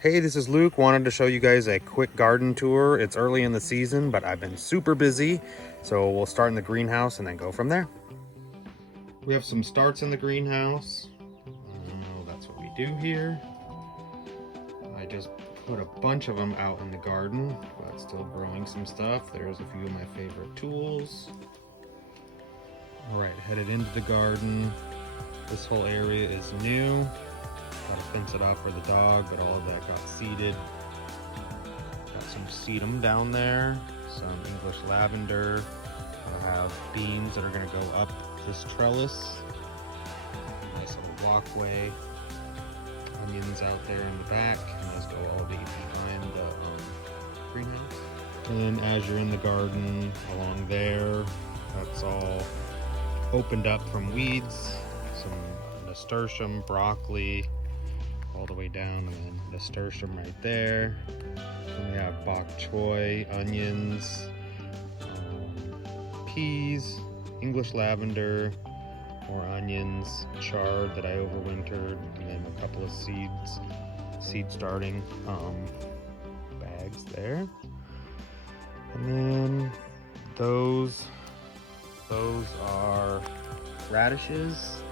Hey, this is Luke. Wanted to show you guys a quick garden tour. It's early in the season, but I've been super busy. So we'll start in the greenhouse and then go from there. We have some starts in the greenhouse. That's what we do here. I just put a bunch of them out in the garden, but still growing some stuff. There's a few of my favorite tools. All right, headed into the garden. This whole area is new. Gotta fence it off for the dog, but all of that got seeded. Got some sedum down there, some English lavender. I have beans that are gonna go up this trellis. Nice little walkway. Onions out there in the back, and those go all behind the greenhouse. And as you're in the garden along there, that's all opened up from weeds. Some nasturtium, broccoli, all the way down, and then nasturtium right there. Then we have bok choy, onions, peas, English lavender, more onions, chard that I overwintered, and then a couple of seed starting bags there. And then those are radishes,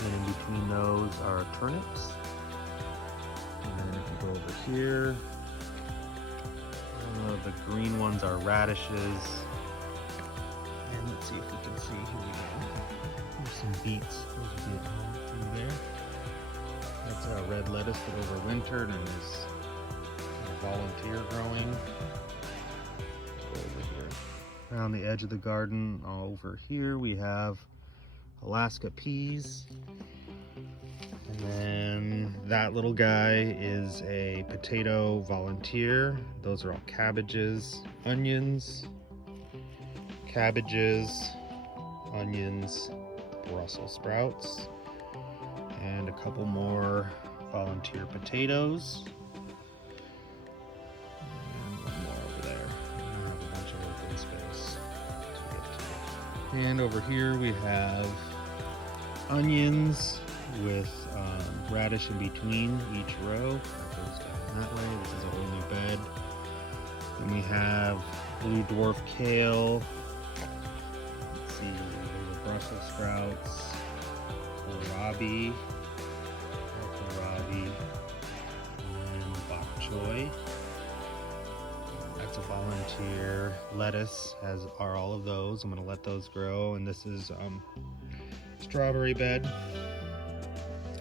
and in between those are turnips. And then if you go over here, the green ones are radishes. And let's see if we can see, here we go. There's some beets, those would be through there. That's a red lettuce that overwintered and is volunteer growing. Go over here. Around the edge of the garden, over here we have Alaska peas. And then that little guy is a potato volunteer. Those are all cabbages, onions, Brussels sprouts, and a couple more volunteer potatoes. And one more over there. And I have a bunch of open space to get to. And over here we have onions with radish in between each row. That goes down that way. This is a whole new bed. Then we have blue dwarf kale. Let's see, there's Brussels sprouts, kohlrabi, and bok choy. That's a volunteer. Lettuce are all of those. I'm gonna let those grow. And this is strawberry bed.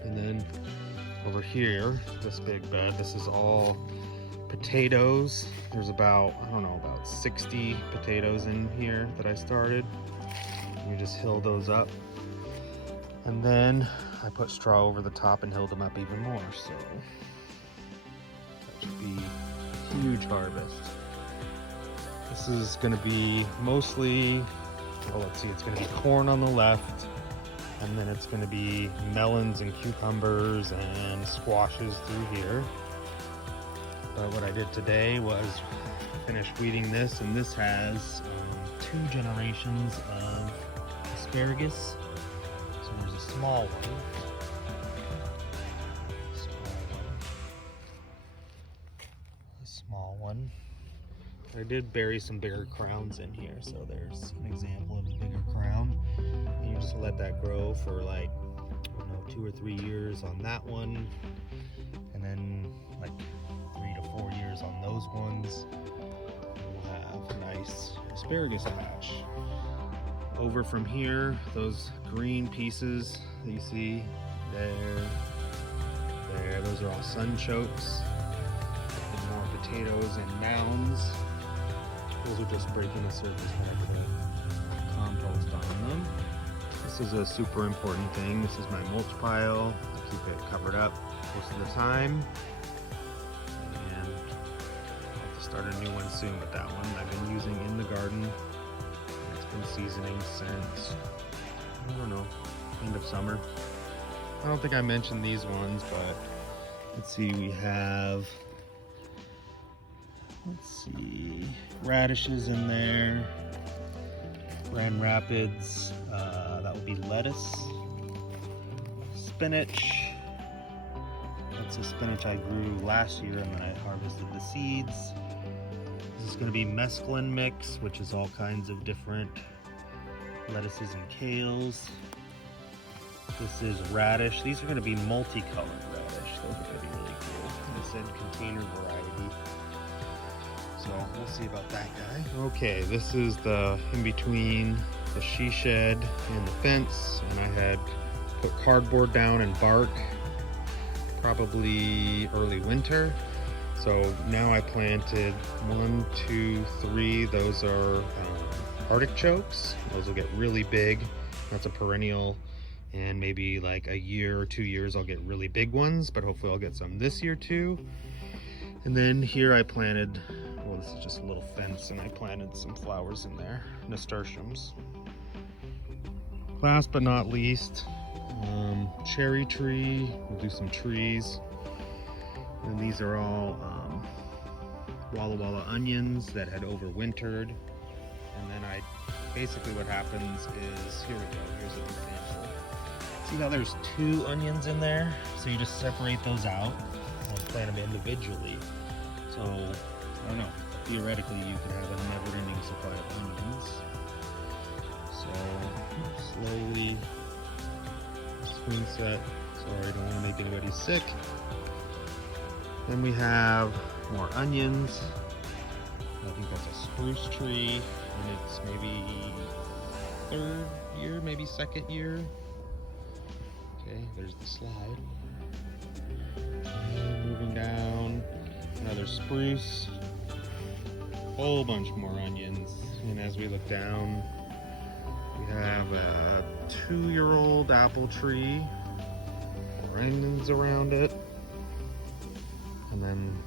And then over here, this big bed, this is all potatoes. There's about 60 potatoes in here that I started. You just hill those up. And then I put straw over the top and hilled them up even more. So that should be a huge harvest. This is gonna be mostly, let's see, it's gonna be corn on the left, and then it's gonna be melons and cucumbers and squashes through here. But what I did today was finish weeding this, and this has 2 generations of asparagus. So there's a small one. A small one. I did bury some bigger crowns in here, so there's an example of a bigger crown. And you just let that grow for like, 2 or 3 years on that one, and then like 3 to 4 years on those ones. We'll have a nice asparagus patch. Over from here, those green pieces that you see there, those are all sunchokes. And more potatoes and mounds. Those are just breaking the surface when I put compost on them. This is a super important thing. This is my mulch pile. I keep it covered up most of the time. And I'll have to start a new one soon, but that one I've been using in the garden. It's been seasoning since, end of summer. I don't think I mentioned these ones, but let's see, we have, radishes in there, Grand Rapids, that would be lettuce, spinach, That's the spinach I grew last year and then I harvested the seeds. This is going to be mesclun mix, which is all kinds of different lettuces and kales. This is radish. These are going to be multicolored radish. Those are going to be really cool. They said container variety. So we'll see about that guy. Okay, this is the in between the she shed and the fence, and I had put cardboard down and bark probably early winter. So now I planted 1, 2, 3. Those are artichokes. Those will get really big. That's a perennial, and maybe like a year or 2 years I'll get really big ones, but hopefully I'll get some this year too. And then here I planted, well, this is just a little fence, and I planted some flowers in there, nasturtiums. Last but not least, cherry tree. We'll do some trees. And these are all Walla Walla onions that had overwintered. And then basically what happens is, here we go, here's an example. See how there's 2 onions in there? So you just separate those out and plant them individually. So, I don't know, theoretically you could have a never-ending supply of onions. So, slowly swing set. Sorry, I don't want to make anybody sick. Then we have more onions. I think that's a spruce tree, and it's maybe 3rd year, maybe 2nd year. Okay, there's the slide. And moving down, another spruce. Whole bunch more onions. And as we look down, we have a 2-year-old apple tree. Onions around it. And then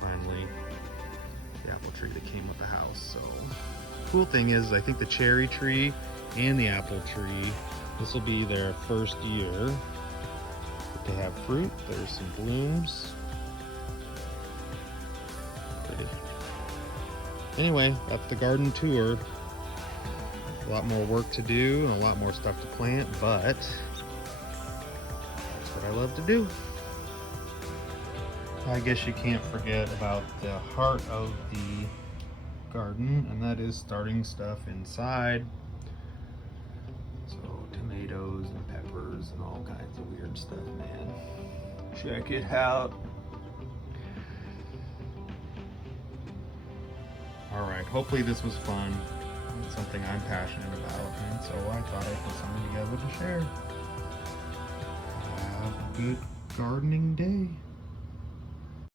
finally the apple tree that came with the house. So cool thing is, I think the cherry tree and the apple tree, this will be their 1st year that they have fruit. There's some blooms. Pretty. Anyway, that's the garden tour. A lot more work to do and a lot more stuff to plant, but that's what I love to do. I guess you can't forget about the heart of the garden, and that is starting stuff inside. So tomatoes and peppers and all kinds of weird stuff, man. Check it out. All right, hopefully this was fun. It's something I'm passionate about, and so I thought I'd put something together to share. Have a good gardening day.